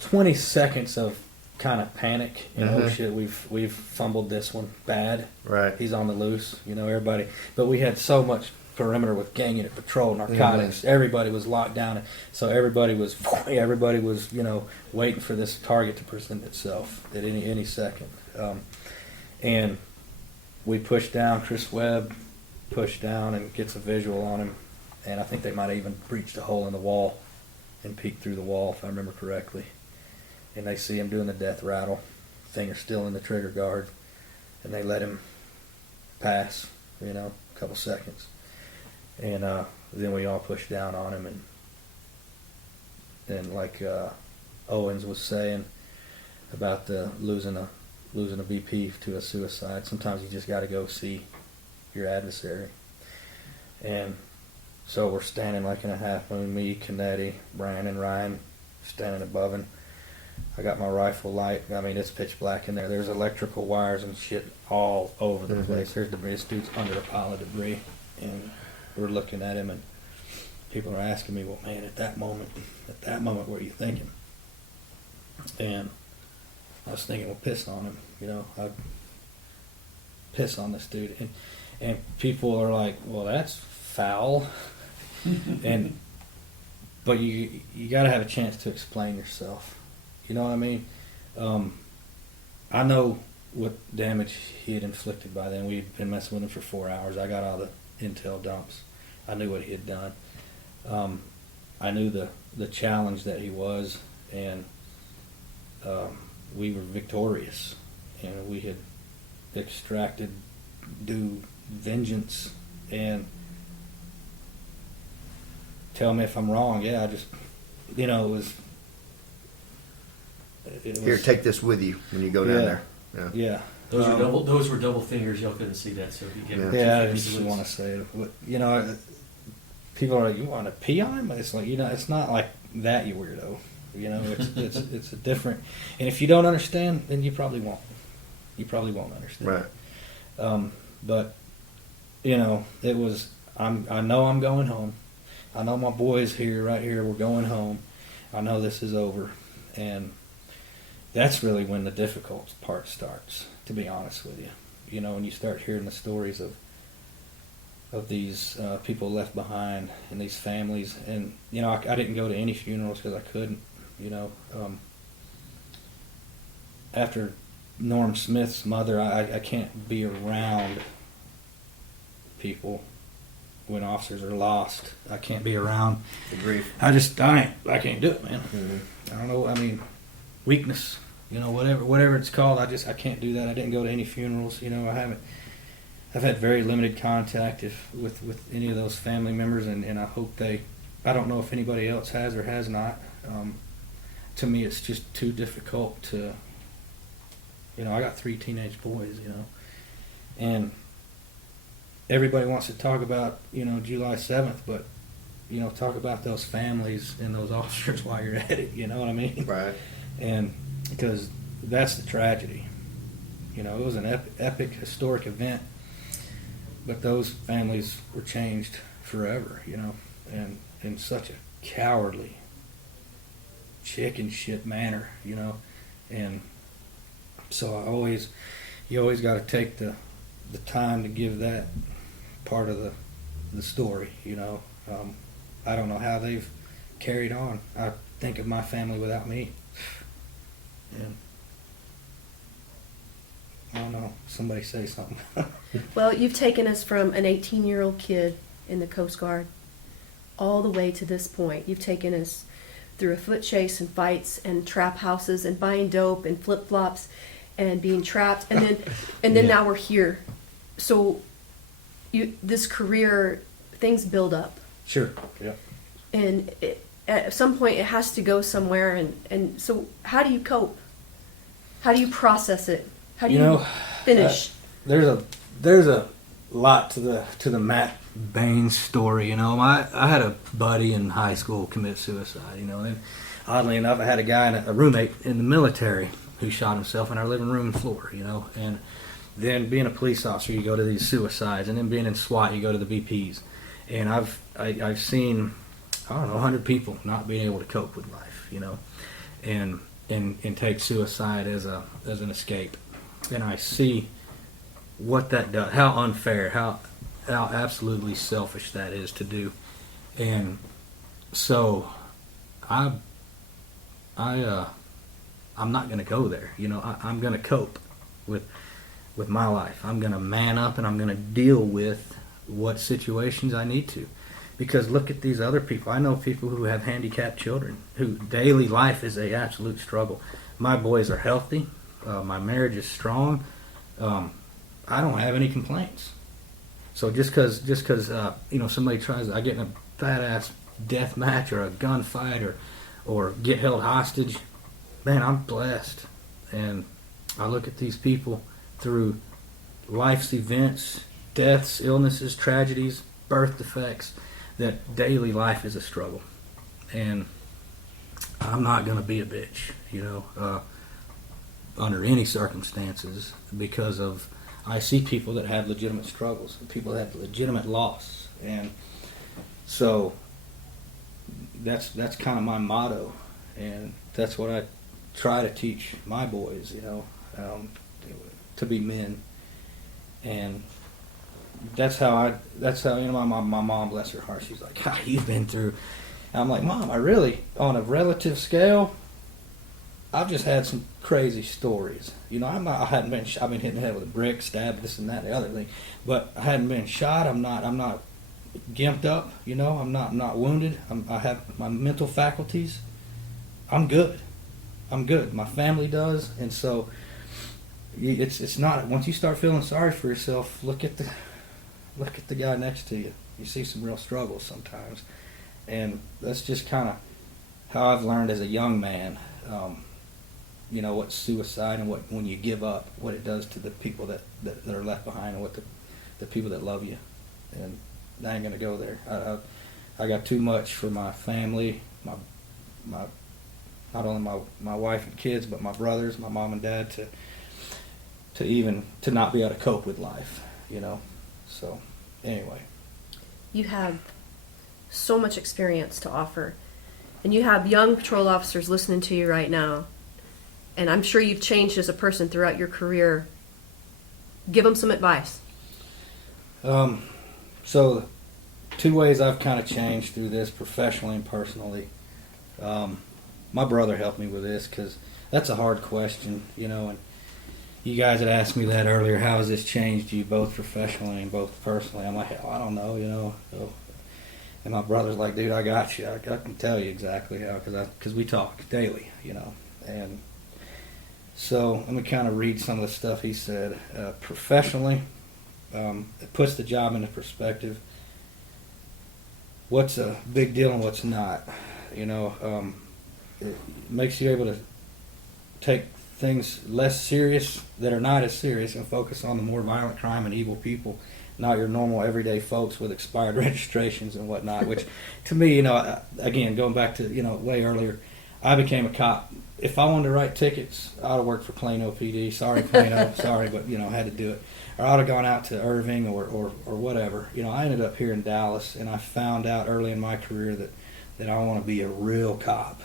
20 seconds of kind of panic. Oh shit, we've fumbled this one bad. Right. He's on the loose. Everybody. But we had so much perimeter with gang unit patrol, narcotics. Everybody was locked down, so everybody was waiting for this target to present itself at any second. And we pushed down. Chris Webb pushed down and gets a visual on him, and I think they might have even breached a hole in the wall and peeked through the wall, if I remember correctly. and they see him doing the death rattle, finger still in the trigger guard, and they let him pass, you know, a couple seconds. And then we all pushed down on him, and like Owens was saying about the losing a VP to a suicide, sometimes you just got to go see your adversary. And so we're standing like in a half moon, me, Canetti, Brian, and Ryan standing above him. I got my rifle light. I mean, it's pitch black in there. There's electrical wires and shit all over the place. There's debris. This dude's under a pile of debris, and we're looking at him, and people are asking me, well, man, at that moment, what were you thinking? And I was thinking, well, piss on him, you know. I'd piss on this dude. And people are like, well, that's foul. But you got to have a chance to explain yourself. You know what I mean? I know what damage he had inflicted by then. We'd been messing with him for 4 hours. I got all the intel dumps. I knew what he had done. I knew the challenge that he was, and we were victorious, and we had extracted due vengeance. And tell me if I'm wrong. Yeah, I just, you know, it was. Here, take this with you when you go down there. Yeah. Those were double fingers. Y'all couldn't see that, so if you get Yeah, I just want to say it. But, you know, people are like, you want to pee on him? It's like, you know, it's not like that, you weirdo. You know, it's a different. And if you don't understand, then you probably won't. You probably won't understand. Right. But, you know, it was. I know I'm going home. I know my boys here, right here. We're going home. I know this is over, and that's really when the difficult part starts, to be honest with you. You know, when you start hearing the stories of these people left behind and these families. And, you know, I didn't go to any funerals because I couldn't, you know. After Norm Smith's mother, I can't be around people when officers are lost. I can't be around. The grief. I can't do it, man. I don't know, I mean, weakness. You know, whatever it's called, I can't do that. I didn't go to any funerals. You know, I've had very limited contact with any of those family members, and I hope I don't know if anybody else has or has not. To me, it's just too difficult to, you know, I got 3 teenage boys, you know, and everybody wants to talk about, you know, July 7th, but, you know, talk about those families and those officers while you're at it, you know what I mean? Right. And because that's the tragedy. You know, it was an epic, historic event, but those families were changed forever, you know, and in such a cowardly, chicken shit manner, you know. And so you always got to take the time to give that part of the story, you know. I don't know how they've carried on. I think of my family without me. And I don't know. Somebody say something. Well, you've taken us from an 18-year-old kid in the Coast Guard all the way to this point. You've taken us through a foot chase and fights and trap houses and buying dope and flip-flops and being trapped, and then now we're here. So this career, things build up. Sure. Yeah. And at some point it has to go somewhere, and so how do you cope? How do you process it? How do you finish? There's a lot to the Matt Baines story, you know. I had a buddy in high school commit suicide, you know, and oddly enough I had a roommate in the military who shot himself in our living room floor, you know. And then being a police officer, you go to these suicides, and then being in SWAT, you go to the VPs. And I've seen, I don't know, 100 people not being able to cope with life, you know, and take suicide as an escape. And I see what that does, how unfair, how absolutely selfish that is to do. And so I'm not going to go there, you know. I'm going to cope with my life. I'm going to man up, and I'm going to deal with what situations I need to. Because look at these other people. I know people who have handicapped children who daily life is a absolute struggle. My boys are healthy. My marriage is strong. I don't have any complaints. So just because somebody tries, I get in a badass death match or a gunfight or get held hostage, man, I'm blessed. And I look at these people through life's events, deaths, illnesses, tragedies, birth defects, that daily life is a struggle. And I'm not going to be a bitch, under any circumstances, because of I see people that have legitimate struggles, people that have legitimate loss. And so that's kind of my motto, and that's what I try to teach my boys, to be men. And that's how my mom, bless her heart, she's like, God, you've been through. And I'm like, Mom, I really, on a relative scale, I've just had some crazy stories. I've been hit in the head with a brick, stabbed, this and that, the other thing, but I hadn't been shot. I'm not gimped up. I'm not wounded. I have my mental faculties. I'm good. My family does, and so it's not. Once you start feeling sorry for yourself, look at the guy next to you. You see some real struggles sometimes, and that's just kind of how I've learned as a young man. What suicide and what when you give up, what it does to the people that are left behind, and what the people that love you. And I ain't gonna go there. I got too much for my family, my not only my wife and kids, but my brothers, my mom and dad, to not be able to cope with life. So anyway, You have so much experience to offer, and you have young patrol officers listening to you right now. And I'm sure you've changed as a person throughout your career. Give them some advice. So 2 ways I've kind of changed through this, professionally and personally. My brother helped me with this, because that's a hard question, and you guys had asked me that earlier. How has this changed you both professionally and both personally? I'm like, hell, I don't know, So, and my brother's like, dude, I got you. I can tell you exactly how, because we talk daily, And so let me kind of read some of the stuff he said. Professionally, it puts the job into perspective. What's a big deal and what's not? It makes you able to take things less serious that are not as serious and focus on the more violent crime and evil people, not your normal everyday folks with expired registrations and whatnot. Which, to me, again, going back to way earlier, I became a cop. If I wanted to write tickets, I'd have worked for Plano PD. Sorry, Plano. Sorry, but I had to do it. Or I'd have gone out to Irving or whatever. I ended up here in Dallas, and I found out early in my career that I want to be a real cop.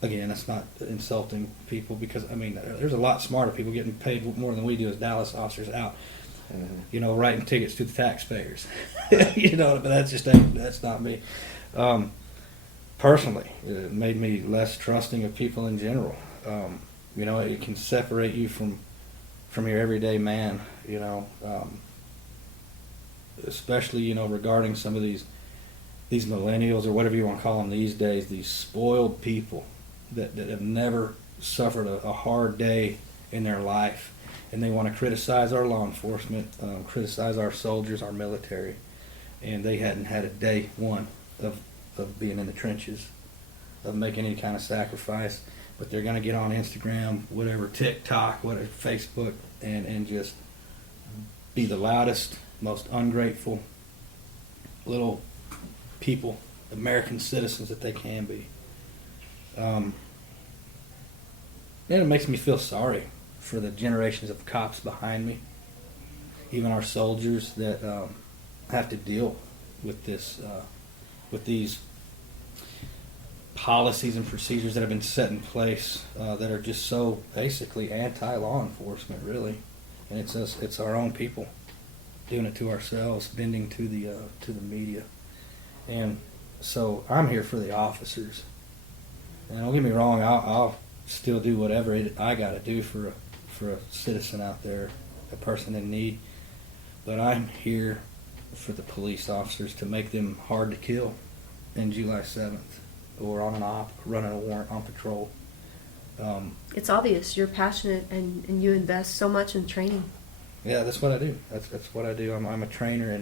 Again, that's not insulting people, because there's a lot smarter people getting paid more than we do as Dallas officers out. Writing tickets to the taxpayers. But that's not me. Personally, it made me less trusting of people in general. It can separate you from your everyday man, especially, regarding some of these millennials, or whatever you want to call them these days, these spoiled people that have never suffered a hard day in their life, and they want to criticize our law enforcement, criticize our soldiers, our military, and they hadn't had a day one of being in the trenches, of making any kind of sacrifice, but they're going to get on Instagram, whatever, TikTok, whatever, Facebook, and just be the loudest, most ungrateful little people, American citizens that they can be. And it makes me feel sorry for the generations of cops behind me, even our soldiers that have to deal with this, with these policies and procedures that have been set in place that are just so basically anti-law enforcement, really. And it's our own people doing it to ourselves, bending to the media. And so I'm here for the officers. And don't get me wrong, I'll still do whatever I got to do for a citizen out there, a person in need. But I'm here for the police officers to make them hard to kill in July 7th or on an op, running a warrant on patrol. It's obvious you're passionate and you invest so much in training. Yeah, that's what I do. That's what I do. I'm a trainer,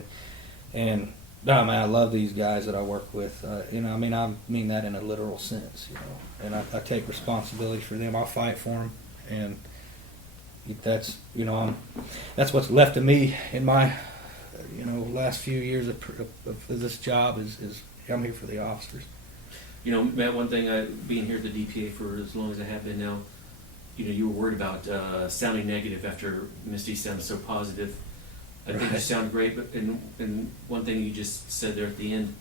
and no, man, I love these guys that I work with. You know, I mean that in a literal sense. You know, and I take responsibility for them. I'll fight for them, and that's that's what's left of me in my last few years of this job is I'm here for the officers. You know, Matt, one thing, being here at the DPA for as long as I have been now, you were worried about sounding negative after Misty sounded so positive. I think you sound great, but and one thing you just said there at the end,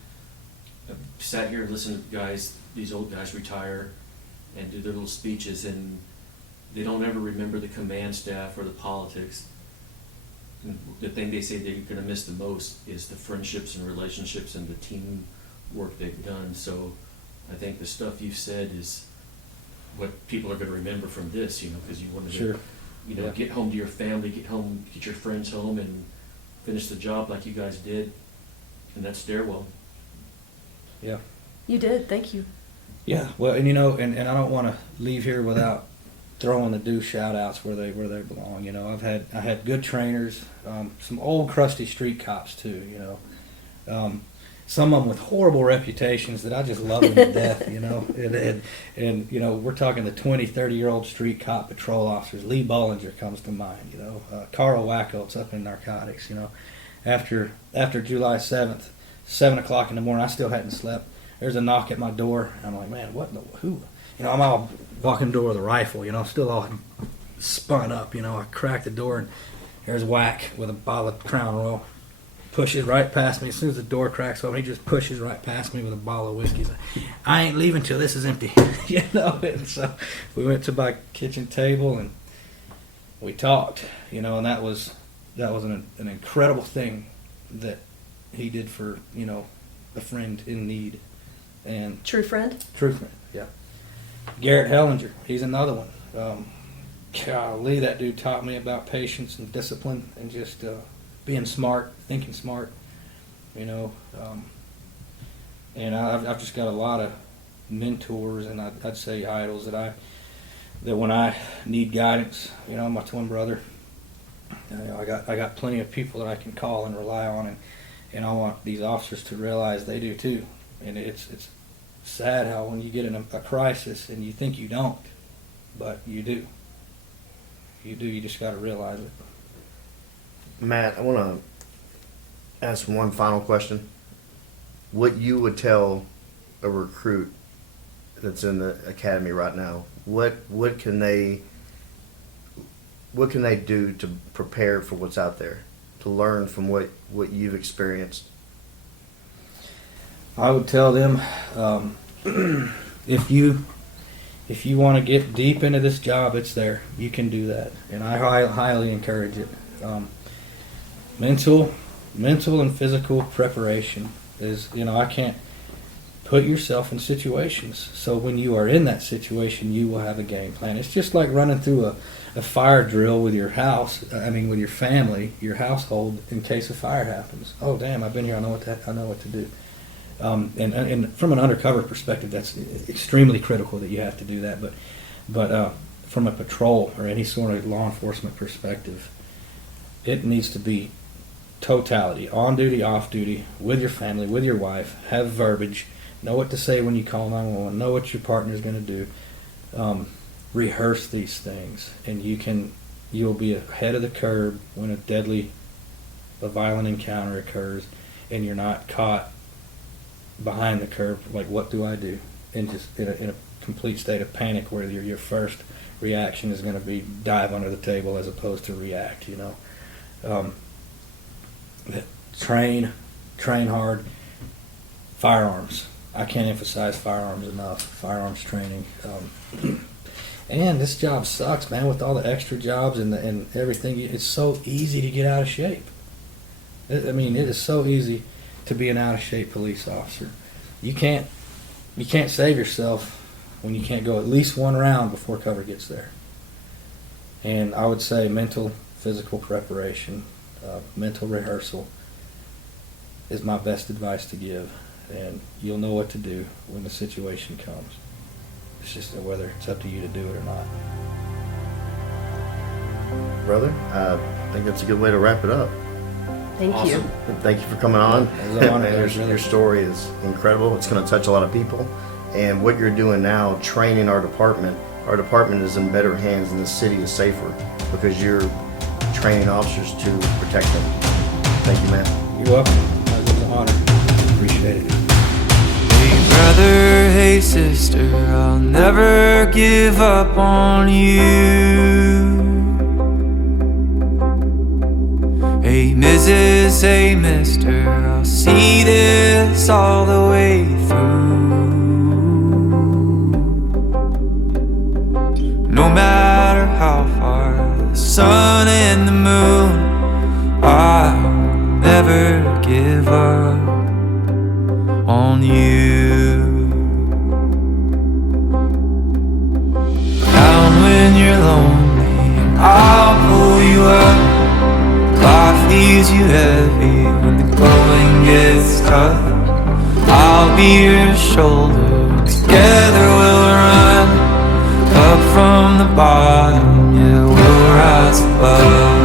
I sat here and listened to these old guys retire and do their little speeches, and they don't ever remember the command staff or the politics. And the thing they say they're going to miss the most is the friendships and relationships and the team work they've done. So I think the stuff you've said is what people are going to remember from this, because you wanted to, get home to your family, get your friends home, and finish the job like you guys did in that stairwell. Yeah. You did. Thank you. Yeah. Well, and and I don't want to leave here without throwing the due shout outs where they belong. I had good trainers, some old crusty street cops too. Some of them with horrible reputations that I just love them to death, and we're talking the 20, 30-year-old street cop patrol officers. Lee Bollinger comes to mind, Carl Wackelt's up in Narcotics, After July 7th, 7 o'clock in the morning, I still hadn't slept. There's a knock at my door. I'm like, man, who? I'm all walking the door with a rifle, still all spun up, I crack the door and there's Whack with a bottle of Crown Royal. Pushes right past me. As soon as the door cracks open, he just pushes right past me with a bottle of whiskey. He's like, I ain't leaving till this is empty. And so we went to my kitchen table and we talked, and that was an incredible thing that he did for, a friend in need. And True friend? True friend, yeah. Garrett Hellinger, he's another one. Golly, that dude taught me about patience and discipline and just being smart, thinking smart, and I've just got a lot of mentors and I'd say idols that when I need guidance, my twin brother, I got plenty of people that I can call and rely on, and I want these officers to realize they do too. And it's sad how when you get in a crisis and you think you don't, but you do. You just got to realize it. Matt, I want to ask one final question. What you would tell a recruit that's in the academy right now, what can they do to prepare for what's out there, to learn from what you've experienced? I would tell them, if you want to get deep into this job, it's there. You can do that, and I highly encourage it. Mental and physical preparation is, I can't put yourself in situations. So when you are in that situation, you will have a game plan. It's just like running through a fire drill with your house. With your family, your household, in case a fire happens. Oh, damn! I've been here. I know what to do. And from an undercover perspective, that's extremely critical that you have to do that. But from a patrol or any sort of law enforcement perspective, it needs to be totality, on duty, off duty, with your family, with your wife, have verbiage, know what to say when you call 911, know what your partner is going to do, rehearse these things, and you'll be ahead of the curve when a violent encounter occurs, and you're not caught behind the curve, like, what do I do? And just in a complete state of panic where your first reaction is going to be dive under the table as opposed to react, Train hard. Firearms. I can't emphasize firearms enough. Firearms training. And this job sucks, man, with all the extra jobs and everything. It's so easy to get out of shape. It is so easy to be an out-of-shape police officer. You can't save yourself when you can't go at least one round before cover gets there. And I would say mental, physical preparation, mental rehearsal, is my best advice to give, and you'll know what to do when the situation comes. It's just whether it's up to you to do it or not. Brother, I think that's a good way to wrap it up. Thank you. Awesome. Thank you for coming on. It was an honor, Man, brother. your story is incredible. It's going to touch a lot of people. And what you're doing now, training our department is in better hands and the city is safer because you're training officers to protect them. Thank you, man. You're welcome. It was an honor. Appreciate it. Hey brother, hey sister, I'll never give up on you. Hey Mrs., hey mister, I'll see this all the way through. No matter how far the sun and the moon, I'll never give up on you. Down when you're lonely, and I'll pull you up. Life leaves you heavy when the going gets tough. I'll be your shoulder, together we'll run up from the bottom, yeah, we'll rise above.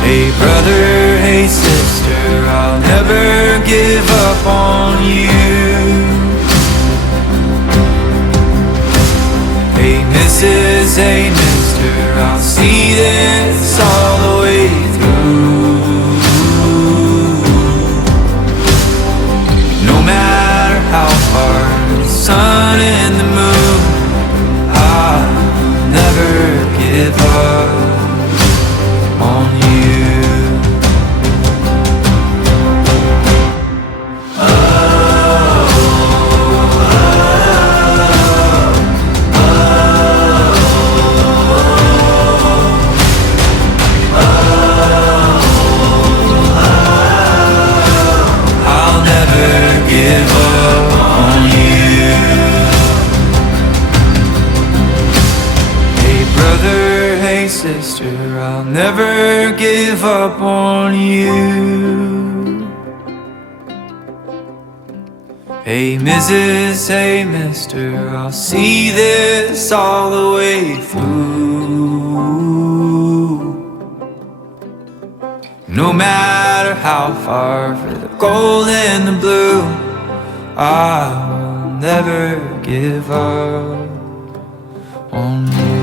Hey brother, hey sister, I'll never give up on you. Hey Mrs., hey mister, I'll see this all the way through. No matter how far the sun and the moon, I'll never give up on you. I'll never give up on you. Hey brother, hey sister, I'll never give up on you. Hey Mrs., hey mister, I'll see this all the way through. No matter how far for the gold and the blue, I'll never give up on you.